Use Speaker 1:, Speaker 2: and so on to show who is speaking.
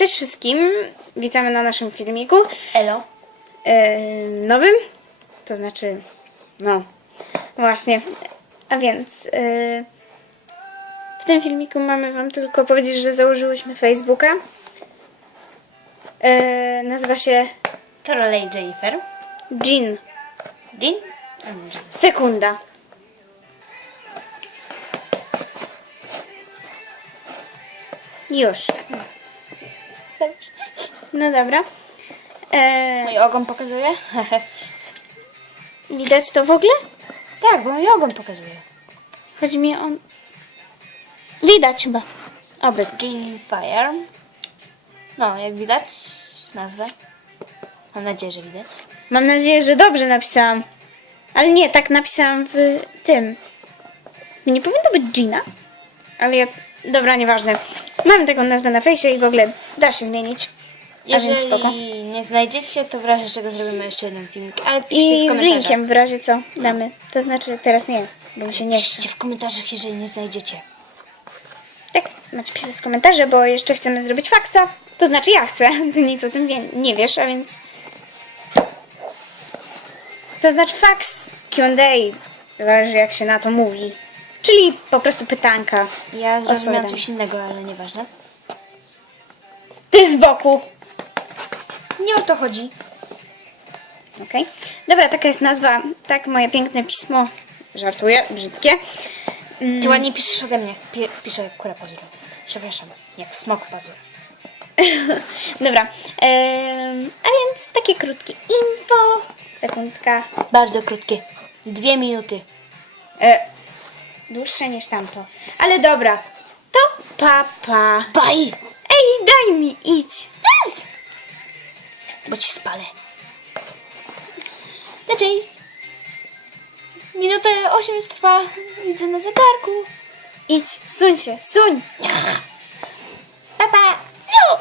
Speaker 1: Cześć wszystkim, witamy na naszym filmiku
Speaker 2: Elo.
Speaker 1: e, nowym, to znaczy, no, właśnie, a więc e, w tym filmiku mamy Wam tylko powiedzieć, że założyłyśmy Facebooka. E, nazywa się
Speaker 2: Torolej Jennifer.
Speaker 1: Jean
Speaker 2: Jean?
Speaker 1: Sekunda. Już. No dobra. E,
Speaker 2: Mój ogon pokazuje?
Speaker 1: widać to w ogóle?
Speaker 2: tak, bo mój ogon pokazuje.
Speaker 1: Chodzi mi o... Widać chyba. Oby.
Speaker 2: Jean Fire. No, jak widać nazwę. Mam nadzieję, że widać.
Speaker 1: Mam nadzieję, że dobrze napisałam. Ale nie, tak napisałam w tym. Nie powinno być Gina? Ale ja... Dobra, nieważne. Mam taką nazwę na fejsie i w ogóle da się zmienić. A więc spoko.
Speaker 2: Jeżeli nie znajdziecie, to w razie czego zrobimy jeszcze jeden filmik. Ale piszcie w
Speaker 1: I z
Speaker 2: komentarzach.
Speaker 1: linkiem w razie co damy. To znaczy teraz nie, bo mi się nie chce.
Speaker 2: Piszcie w komentarzach, jeżeli nie znajdziecie.
Speaker 1: Tak, macie pisać w komentarze, bo jeszcze chcemy zrobić faksa. To znaczy ja chcę, ty nic o tym wie, nie wiesz, a więc... To znaczy faks Q&A, zależy jak się na to mówi. Czyli po prostu pytanka.
Speaker 2: Ja zrozumiałam coś innego, ale nieważne.
Speaker 1: Ty z boku!
Speaker 2: Nie o to chodzi.
Speaker 1: Okej. Dobra, taka jest nazwa. Tak, moje piękne pismo. Żartuję, brzydkie. Mm,
Speaker 2: Ty ładnie piszesz ode mnie. Pi piszę jak kura pazura. Przepraszam. Jak smok pazur.
Speaker 1: Dobra, em, a więc takie krótkie info. Sekundka.
Speaker 2: Bardzo krótkie. Dwie minuty.
Speaker 1: E, dłuższe niż tamto. Ale dobra, to papa.
Speaker 2: Baj!
Speaker 1: Ej, daj mi, idź.
Speaker 2: Yes! Bo ci spalę. No cześć. Minutę 8 trwa. Widzę na zegarku.
Speaker 1: Idź, suń się, suń.
Speaker 2: Papa!
Speaker 1: Jo!